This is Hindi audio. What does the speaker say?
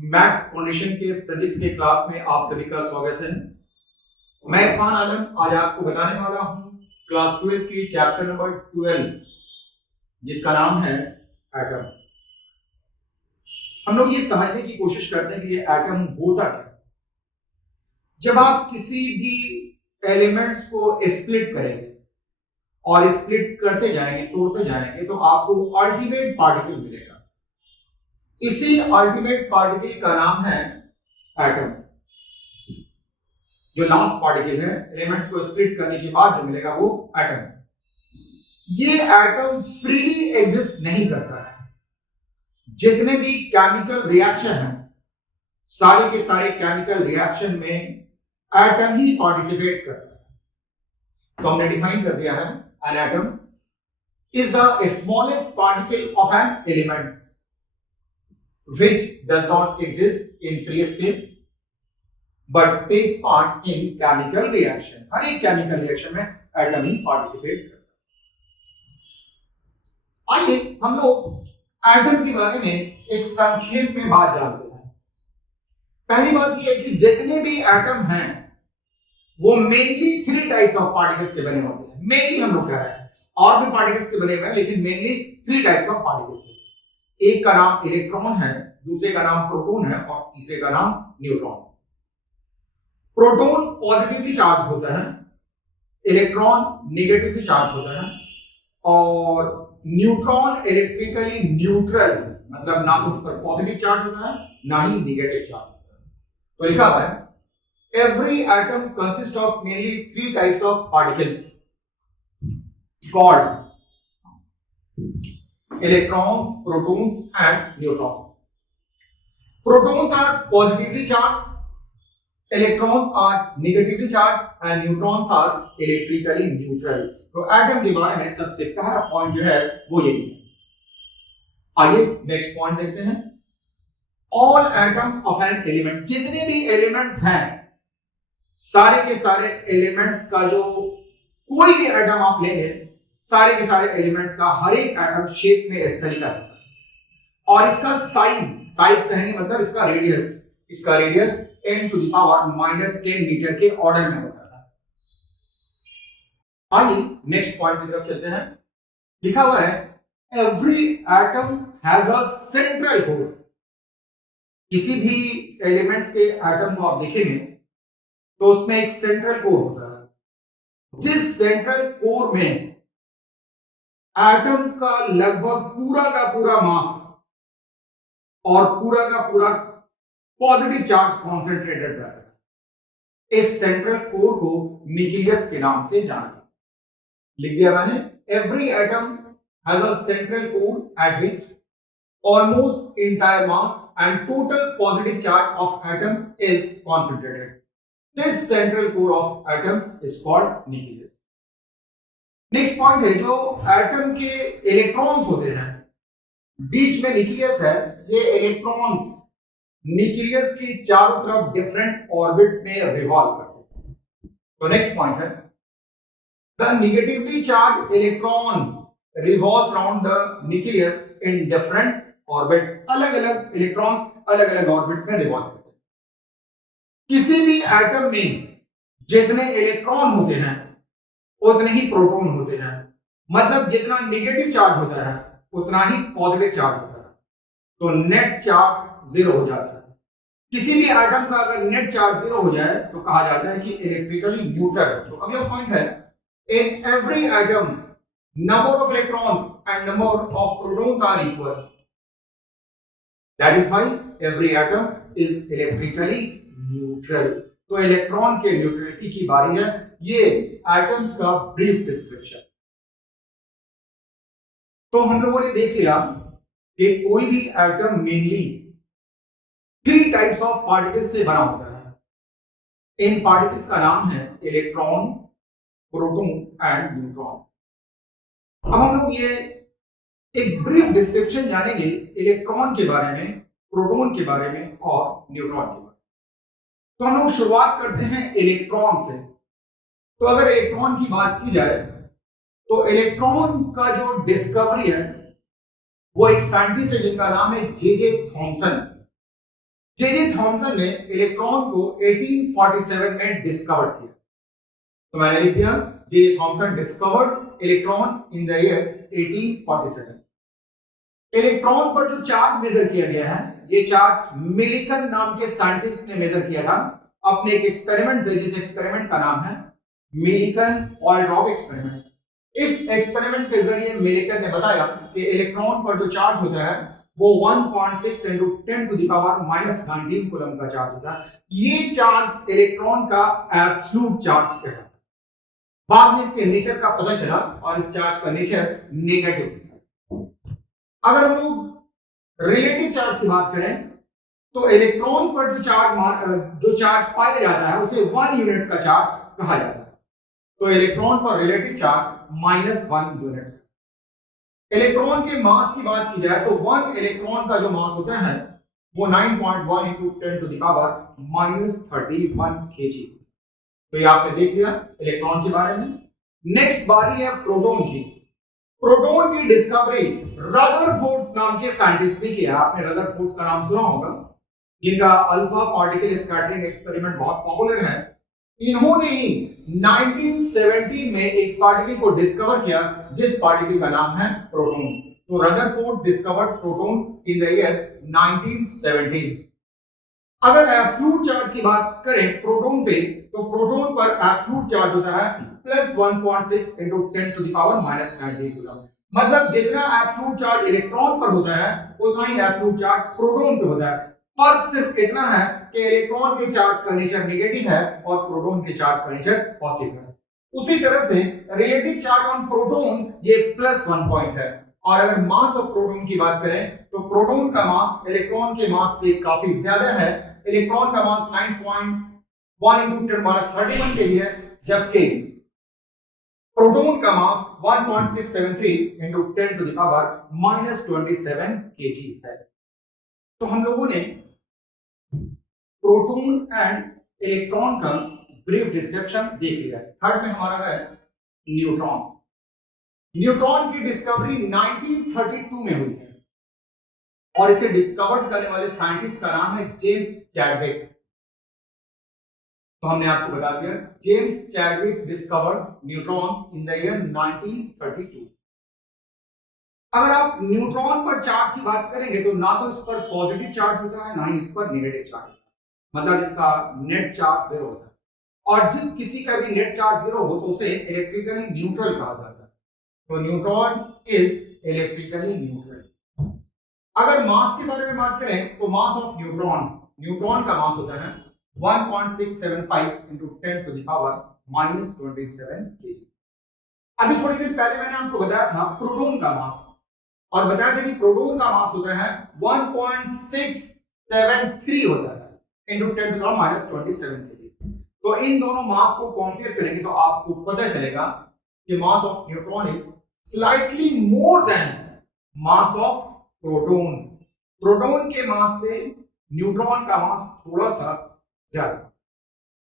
मैथ्स फाउंडेशन के फिजिक्स के क्लास में आप सभी का स्वागत है। मैं इरफान आलम आज आपको बताने वाला हूं क्लास 12 की चैप्टर नंबर 12 जिसका नाम है एटम। हम लोग ये समझने की कोशिश करते हैं कि ये एटम होता क्या है। जब आप किसी भी एलिमेंट्स को स्प्लिट करेंगे और स्प्लिट करते जाएंगे, तोड़ते जाएंगे, तो आपको अल्टीमेट पार्टिकल मिलेगा। इसी अल्टीमेट पार्टिकल का नाम है एटम। जो लास्ट पार्टिकल है एलिमेंट्स को स्प्लिट करने के बाद जो मिलेगा वो एटम। ये एटम फ्रीली एग्जिस्ट नहीं करता है। जितने भी केमिकल रिएक्शन हैं, सारे के सारे केमिकल रिएक्शन में एटम ही पार्टिसिपेट करता है। तो हमने डिफाइन कर दिया है an atom is the smallest particle of an element which does not exist in free space but takes part in chemical reaction। हर एक केमिकल रिएक्शन में एटम ही पार्टिसिपेट करता है। आइए हम लोग एटम के बारे में एक संक्षेप में बात जानते हैं। पहली बात यह है कि जितने भी एटम हैं वो मेनली 3 टाइप्स ऑफ पार्टिकल्स के बने होते हैं। मेनली हम लोग कह रहे हैं और भी पार्टिकल्स के बने हुए हैं, लेकिन मेनली 3 टाइप्स ऑफ पार्टिकल्स हैं। एक का नाम इलेक्ट्रॉन है, दूसरे का नाम प्रोटॉन है और तीसरे का नाम न्यूट्रॉन। प्रोटॉन पॉजिटिवली चार्ज होता है, इलेक्ट्रॉन नेगेटिवली चार्ज होता है और न्यूट्रॉन इलेक्ट्रिकली न्यूट्रल है, मतलब ना तो उस पर पॉजिटिव चार्ज होता है ना ही नेगेटिव चार्ज होता है। तो लिखा हुआ है every atom consist of mainly 3 types of particles called electrons, protons and neutrons. Protons are positively charged, electrons are negatively charged and neutrons are electrically neutral। तो एटम के बारे में सबसे पहला पॉइंट जो है वो यही है। आइए नेक्स्ट पॉइंट देखते हैं। All atoms of an element, जितने भी एलिमेंट्स हैं, सारे के सारे एलिमेंट्स का जो कोई भी एटम आप लेंगे, सारे के सारे एलिमेंट्स का हर एक एटम शेप में स्फेरिकल होता है और इसका साइज कहने मतलब इसका radius 10 to the power -10 metre के ऑर्डर में होता है। आइए नेक्स्ट पॉइंट की तरफ चलते हैं। लिखा हुआ है every atom has a central core. किसी भी एलिमेंट्स के एटम को आप देखेंगे तो उसमें एक सेंट्रल कोर होता है। जिस सेंट्रल कोर में एटम का लगभग पूरा का पूरा मास और पूरा का पूरा पॉजिटिव चार्ज कॉन्सेंट्रेटेड रहता है, इस सेंट्रल कोर को न्यूक्लियस के नाम से जाना लिख दिया मैंने। Every atom has a central core eight which almost entire mass and total positive charge of atom is concentrated. This central core of atom is called nucleus. Next point है जो एटम के इलेक्ट्रॉन्स होते हैं, बीच में न्यूक्लियस है। ये इलेक्ट्रॉन्स न्यूक्लियस की चारों तरफ डिफरेंट ऑर्बिट में रिवॉल्व करते हैं। तो नेक्स्ट पॉइंट है the negatively charge electron revolves around the nucleus in different orbit. अलग अलग इलेक्ट्रॉन्स अलग अलग ऑर्बिट में रिवॉल्व करते हैं। किसी भी एटम में जितने इलेक्ट्रॉन होते हैं उतने ही प्रोटॉन होते हैं, मतलब जितना नेगेटिव चार्ज होता है उतना ही पॉजिटिव चार्ज होता है, तो नेट चार्ज 0 हो जाता है। किसी भी एटम का अगर नेट चार्ज 0 हो जाए तो कहा जाता है कि इलेक्ट्रिकली न्यूट्रल है। तो अगला पॉइंट है in every atom number of electrons and number of protons are equal, that is why every atom is electrically neutral. तो इलेक्ट्रॉन के न्यूट्रलिटी की बारी है। ये एटम्स का ब्रीफ डिस्क्रिप्शन। तो हम लोगों ने देख लिया कि कोई भी atom mainly 3 types of particles से बना होता है। इन पार्टिकल्स का नाम है इलेक्ट्रॉन, प्रोटॉन एंड न्यूट्रॉन। अब हम लोग ये एक ब्रीफ डिस्क्रिप्शन जानेंगे इलेक्ट्रॉन के बारे में, प्रोटॉन के बारे में और न्यूट्रॉन के बारे में। तो हम लोग शुरुआत करते हैं इलेक्ट्रॉन से। तो अगर इलेक्ट्रॉन की बात की जाए तो इलेक्ट्रॉन का जो डिस्कवरी है वो एक साइंटिस्ट है जिनका नाम है जे जे थॉमसन। जे थॉमसन ने इलेक्ट्रॉन को 1847 में डिस्कवर किया। तो मैंने लिख दिया J Thomson discovered electron in the year 1847। Electron पर जो चार्ज मेजर किया गया है, ये चार्ज मिलिकन नाम के साइंटिस्ट ने मेजर किया था अपने एक एक्सपेरिमेंट से, जिस एक्सपेरिमेंट का नाम है मिलिकन-ऑयलड्रॉप एक्सपेरिमेंट। इस एक्सपेरिमेंट के जरिए मिलिकन ने बताया कि इलेक्ट्रॉन पर जो चार्ज होता है वो 1.6 into 10 to the power -19 coulomb का चार्ज होता है। ये चार्ज इलेक्ट्रॉन का एब्सोल्यूट चार्ज कहलाता है। बाद में इसके नेचर का पता चला और इस चार्ज का नेचर नेगेटिव है। अगर हम लोग रिलेटिव चार्ज की बात करें तो इलेक्ट्रॉन पर जो चार्ज पाया जाता है उसे 1 यूनिट का चार्ज कहा जाता है। तो इलेक्ट्रॉन पर रिलेटिव चार्ज -1 यूनिट। इलेक्ट्रॉन के मास की बात की जाए तो 1 इलेक्ट्रॉन का जो मास होता है वो 9.1 into 10 to the power -31 kg। तो ये आपने देख लिया इलेक्ट्रॉन के बारे में। नेक्स्ट बारी है प्रोटॉन की। प्रोटॉन की डिस्कवरी रदरफोर्ड नाम के साइंटिस्ट ने किया। आपने रदरफोर्ड का नाम सुना होगा, जिनका अल्फा पार्टिकल स्कैटरिंग एक्सपेरिमेंट बहुत पॉपुलर है। इन्होंने ही 1970 में एक पार्टिकल को डिस्कवर किया जिस पार्टिकल का नाम है प्रोटॉन। तो Rutherford discovered proton in the year 1970। अगर एब्सोल्यूट चार्ज की बात करें प्रोटॉन पे, तो प्रोटॉन पर एब्सोल्यूट चार्ज होता है +1.6 into 10 to the power -19 coulomb. मतलब जितना एब्सोल्यूट चार्ज इलेक्ट्रॉन पर होता है उतना ही एब्सोल्यूट चार्ज प्रोटॉन पे होता है। फर्क सिर्फ इतना है कि इलेक्ट्रॉन के चार्ज का नेचर नेगेटिव है और प्रोटॉन के चार्ज का नेचर पॉजिटिव है। उसी तरह से रिलेटिव चार्ज ऑन प्रोटॉन ये +1 पॉइंट है। और अगर मास ऑफ प्रोटॉन की बात करें तो प्रोटॉन का मास इलेक्ट्रॉन के मास से काफी ज्यादा है। इलेक्ट्रॉन का मास 9.1 into 10⁻31 के लिए, जबकि प्रोटॉन का मास 1.673 into 10 to the power -27 kg है। तो हम लोगों ने प्रोटॉन एंड इलेक्ट्रॉन का ब्रीफ डिस्क्रिप्शन देख लिया है। थर्ड में हमारा है न्यूट्रॉन। न्यूट्रॉन की डिस्कवरी 1932 में हुई है और इसे डिस्कवर करने वाले साइंटिस्ट का नाम है जेम्स चैडविक। तो हमने आपको बता दिया James Chadwick discovered neutrons in the year 1932। अगर आप न्यूट्रॉन पर चार्ज की बात करेंगे तो ना तो इस पर पॉजिटिव चार्ज होता है ना ही इस पर नेगेटिव चार्ज होता है, मतलब इसका नेट चार्ज 0 होता है। और जिस किसी का भी नेट चार्ज 0 हो तो उसे इलेक्ट्रिकली न्यूट्रल कहा जाता है। तो न्यूट्रॉन इज इलेक्ट्रिकली न्यूट्रल। अगर मास के बारे में बात करें तो मास ऑफ न्यूट्रॉन का मास होता है 1.675 into 10 to the power -27 kg। अभी थोड़ी देर पहले मैंने आपको बताया था प्रोटॉन का मास, और बताया था कि प्रोटॉन का मास होता है 1.673 होता है into 10 to the power -27 kg। तो इन दोनों मास को कंपेयर करेंगे तो आपको पता चलेगा कि mass of neutron is slightly more then mass of proton. Proton के मास से न्यूट्रॉन का मास थोड़ा सा ज्यादा।